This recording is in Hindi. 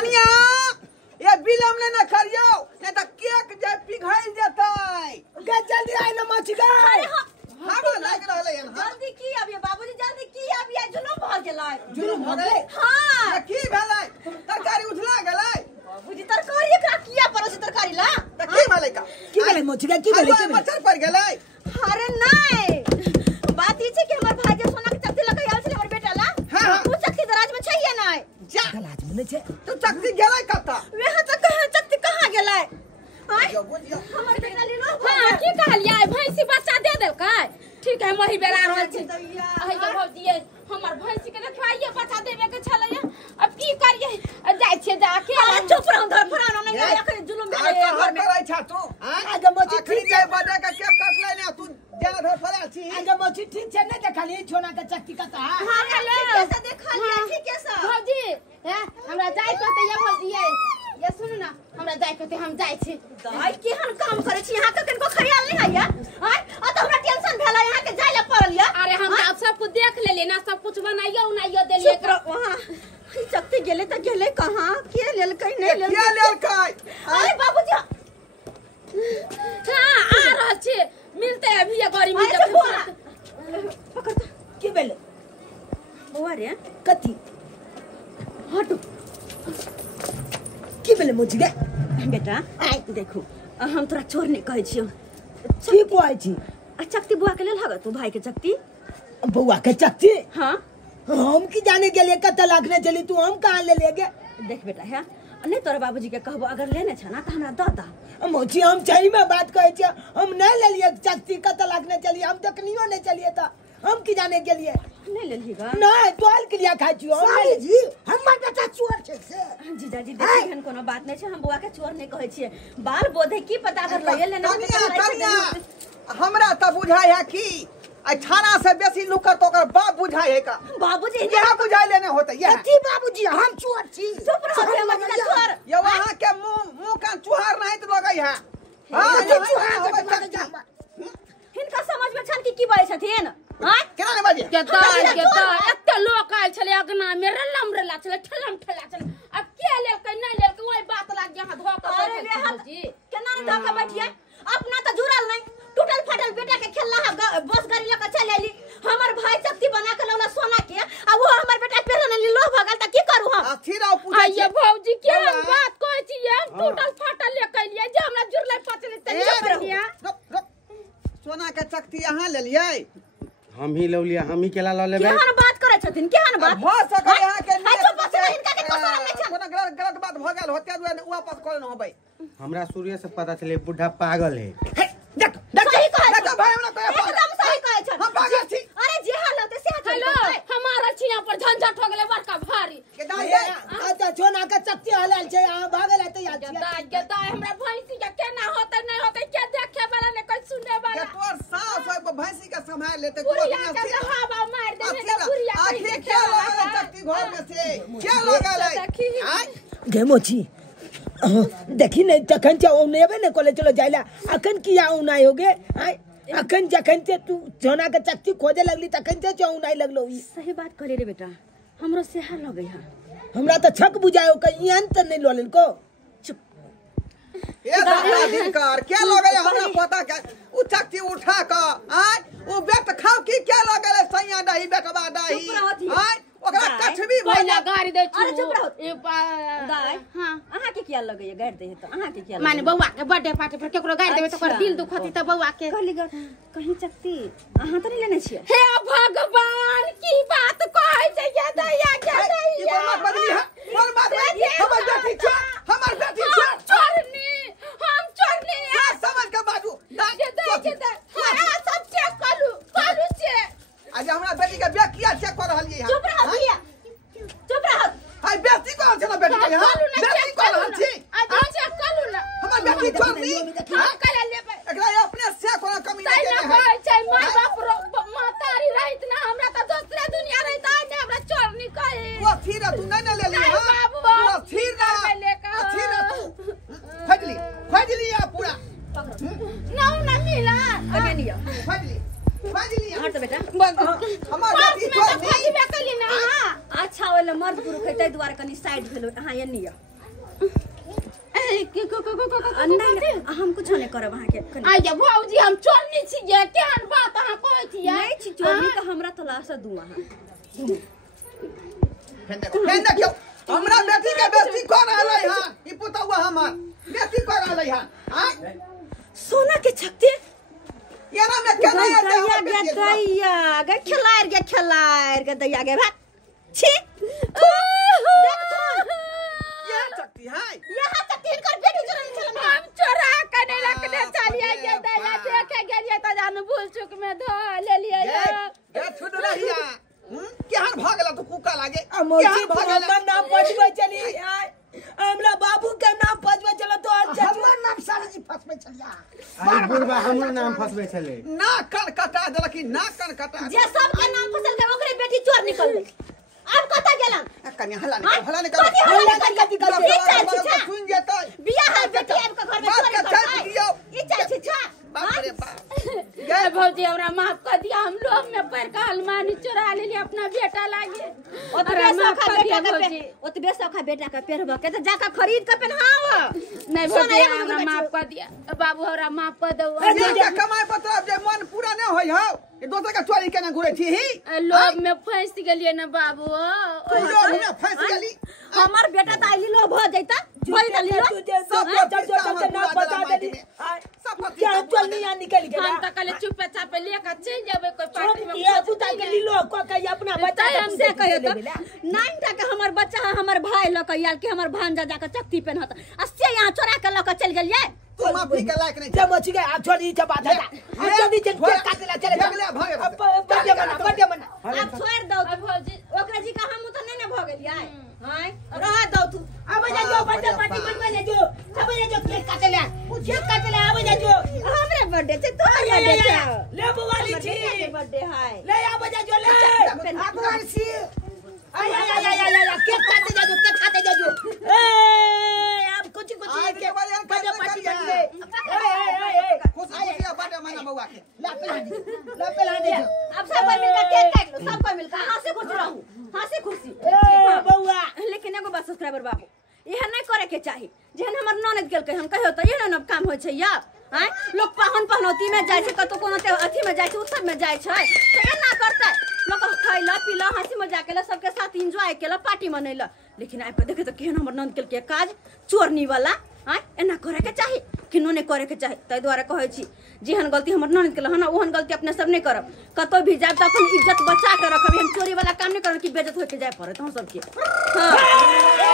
कनिया ये बिलम ने न करियो नहीं तो केक जे पिघल जतै गे जल्दी आइ न मछी गे हवा लाग रहले हन जल्दी की अब ये बाबूजी जल्दी की अब ये जुलूम भ गेलै जुलूम भ गेलै हां की भेलै तरकारी उठला गेलै बाबूजी तरकारी एकरा किया परस तरकारी ला त की भेलै का की भेलै मछी गे की भेलै की मच्छर पड़ गेलै अरे नहीं बात ई छै कि हमर भाई जे सोना के चक्की लगा आयल छले हमर बेटा ला तू चक्की दराज में छैये नहीं जा दराज में छै तू चक्की गेलै कत्ता वहां तक चक्की कहां गेलै हमर बेटा ले लो हां की कहलियै भैंसी बच्चा दे देलकै ठीक है मही बेरा रहल छै अहि के भौजी हमर भैंसी के देखवाइए बच्चा देबे के छलै अब की करिए जाय छै जाके चुप रह धर फरानो नहीं एखन जुलुम भेलै घर में रहै छ तू आगे मछी ठीक है बर्थडे का केक कटलै ने तू जेना धर फरा छी आगे मछी ठीक छै नहीं देखली छोना के चक्की कता हां हेलो कैसे देखा लिया ठीक है सर भौजी हमरा जाय पते ये भौजी ये सुन ना हमरा जाय पते हम जाय छी दाई केहन काम करे छी यहां के कनको खयाल नहीं आया हां आ तो हमरा टेंशन भेला यहां के जाय ले पड़ल या अरे हम सब कुछ देख लेले ना सब कुछ बनाइयो उनाइयो देलिए वहां चक्की गेले त गेले कहां के लेलकै नहीं लेलकै के लेलकै अरे बाबूजी हां आ रहल छी मिलते अभी ये गाड़ी में पकड़ की भेलै बुआ रे कथी हटो की भेलै मछी गे बेटा देखो हम तोरा चोर नहीं कहै छियो की कहै छी चक्की बुआ के लेल हग तू भाई के चक्की बउआ के चक्की हां हम की जाने गेलिए कत लाखने चली तू हम कहां ले लेगे देख बेटा है नहीं तोरा बाबूजी के कहबो अगर लेने छ ना त हमरा द दा मोची हम सही में बात कहै छी हम नहीं ले लिए चक्की कत लाखने चली हम देखनियो नहीं चलिए त हम की जाने गेलिए नहीं लेली गा नहीं तोल के लिए खाइ छी साली जी हमर बेटा चोर छै से जीजा जी देखी हन कोनो बात नहीं छै हम बुआ के चोर नहीं कहै छिए बाल बोधे की पता अगर लगे लेना कनिया हमरा त बुझाय है कि आ थाना से बेसी लुकर तो ओकर बाप बुझाय है का बाबूजी यह बुझाय लेने होते यह कथी बाबूजी हम चोर छी चुप रहो रे मत चोर ये वहां के मुंह का चुहार नहीं तो लगै है हिनका समझ में छन की बाजै छथिन हां केना ने बाजे केता एते लोग आइल छले अगना में रलम रला छले ठलम ठला छले अब के लेलकै नहीं लेलकै ओई बात लाग यहां धोका अरे रे भौजी केना रे धोका बैठिए अपना त जुड़ल नहीं टूटल फाटल बेटा के खेलना है बस गाड़ी लेकर चल आली हमर भाई चक्की बना के लौला सोना के आ वो हमर बेटा पेरन लो भगल त की करू हम अथी रहो पूछे ये भौजी के बात कहै छी हम टूटल फाटल लेके लिए जे हमरा जुड़ले पचले त लिया सोना के चक्की यहां ले लिए हम ही ले लिया हम ही केला ल लेबे केहन बात करे छथिन केहन बात हो सके यहां के चुप बस इनका के कसम नहीं छ कोनो गलत बात भ गेल होते दुए वापस कर न होबै हमरा सूर्य से पता चले बुढ़ा पागल है देख सही कहै देख भाई हमरा कहे एकदम सही कहै छ हम पागल छी अरे जे हाल होते से हेलो हमारा छिया पर झंझट हो गेले बड़का भारी के दाई अच्छा छोना के चक्की हलाल छै आ भागल है तैयार छी गेदा हमरा भैंसी के केना होतै नहीं होतै के देखे वाला ने कोई सुने के वाला तोर सास होय भैंसी के संभाल लेते बुढ़िया के हवा मार देने ले बुढ़िया आखिर क्या लगा चक्की घर में से क्या लगा है गे मोची देखी नहीं तखन से औनेबे ने कोले चलो जाइला अखन किया औनाई होगे अखन जखन से तू सोना के चक्की खोजे लगली तखन से औनाई लगलो सही बात कहले रे बेटा हमरो से हाल लगै है हमरा त छक बुझायो कहीं अंत नहीं लोलन को ये बता दिन कर क्या लगे हमरा पता के उ चक्की उठा के ओ बेट खाओ की क्या लगे सैया दही बेटवा दही ओकरा कछबी पहला गाड़ी दे छु अरे चुप रहो ए दाई हां अहाँ के किया लगै गाड़ दे त अहाँ के किया माने बौआ के बर्थडे पार्टी पर केकरो गाड़ी देबे त ओकर दिल दुखती त बौआ के कहली ग कहीं चक्की अहाँ त नहीं लेने छियै हे भगवान की बात कहै छै ये दैया के दैया ई बात बदली है और बात हमर बेटी छ हमर बेटी छ चोरनी हम चोरनी क्या समझ के बाजू के दे हां सब चेक करू से आज हमरा बेटी के बियाह किया चेक कर रहलिए यहां चुप रहो भैया चुप रहो हाय बेटी को चलो बेटी के यहां बेटी को रहल छी आज चेक करू ना हमर बेटी छोड़नी हम कला लेबै एकरा अपने से कोनो कमी ताई नहीं ना कहै छै माय बाप मातारी रहित ना हमरा त दोसरे दुनिया रहित आइ ने हमरा चोरनी कहै वो फिर तू नहीं ले ली हां बाबू वो फिर तू फजली या पूरा ना मिला अगे नियो फजली हट बेटा हमर बेटी छोड़नी फजबे कली ना अच्छा ओले मर्द पुरुष है तै द्वारा कनी साइड भेलो अहाँ ये नियो नहीं हम कुछ नहीं करब अहाँ के आइए भौजी हम चोरनी छिए केहन बात अहाँ कहै छिए नहीं छी चोरनी का हमरा तलाश दू अहाँ फेन देखियो हमरा बेटी के बेटी कर रहलै हां ई पुतौआ हमर बेटी कर रहलै हां हां सोना के छक्ति येना में केना दैया गे खिलाड़ के दैया गे भाग छी ये चक्ति है यहाँ चक्ति कर बेटी चोरनी चलन हम चोरा के नहीं रखने चलिए ये दैया देखे गेलिए त जान भूल चूक में ध ले लिए ये छुट रहिया केहन भ गेला तू कुका लागे मोची हमर नाम पजबै चली हमरा बाबू के नाम पजबै चलो तो हमर नाम सारजी फसबै छलिया आई बुढ़बा हमर नाम फसबै छले ना कन कटा देलक ना कन कटा जे सब के नाम फसल के ओकरे बेटी चोर निकल अब कता गेलन कन्या हला निकल सुन जेतै बियाह है बेटी आपके घर में चोरी करता ई चाहे छी छा बाप रे बाप ये भौजी हमरा माफ कर दिया हम लोग में पैर का अलमारी चुरा ले लिए अपना बेटा लागे ओतबे सखा बेटा का पेरबा के त जाका खरीद के पहनाव नहीं भौजी हमरा माफ कर दिया बाबू हमरा माफ कर दो ये कमाई पत्र जे मन पूरा न होय हो ये दोसर का चोरी केना घुरे थी लोग में फंस गेलिए ना बाबू लोग में फंस गेली हमर बेटा त आइली लो भ जैता भल गली सब ना बता देली क्या चल नहीं आ निकल गया हम त कले चुप चाप लेकर चल जाबे कोई पार्टी में ये पुता के लीलो को कही अपना बच्चा हमसे कहे तो नाइन टा के हमर बच्चा हमर भाई ल के यार के हमर भांजा जाके चक्ति पहनत अस्से यहां चोरा के ल के चल गेलिए तू माफी के लायक नहीं जब मची गए आप छोड़ी छ बात है अब जल्दी चल काटला चले बर्थडे मना अब छोड़ दो भौजी ओकरा जी का हम तो नहीं न भ गेलिए हां रह दो तू अब जा जो बर्थडे पार्टी बनवा ले जो सब ले जो केक काटला अब जा जो हमरे बर्थडे छे तोहर बर्थडे छे ले बुवाली छी बर्थडे है ले अब जा जो ले भगवान छी आय केक काटे जा जो ए अब कुछ के बड़े बर्थडे पार्टी बनवे खुश खुशिया बर्थडे मना बउआ के ला पेला दे अब सब कोई मिलकर केक काट लो सब कोई मिलकर हंसी खुशी रहू हंसी खुशी ए बउआ लेकिन एगो बात सब्सक्राइबर बाबू यह नहीं करे के चाहिए जेहन हमर ननद गेल के हम कहियो त ये न काम होय छै या हैं लोग पहनौती में जाय छै कतो कोनो अथी में जाय छै उत्सव में जाय छै त एना करतै लोग खैला पीला हंसी मजाक केला सबके साथ एंजॉय केला पार्टी मनैला लेकिन आइ पे देखे त केहन हमर ननद गेल के काज चोरनी वाला हैं एना करे के चाहिए किनो ने करे के चाहिए तै द्वारा कहै छी जेहन गलती हमर ननद केला हना ओहन गलती अपने सब नहीं करब कतो भी जाब त अपन इज्जत बचा के रखब हम चोरी वाला काम नहीं करब कि बेइज्जत होके जाय पड़त हम सब के हां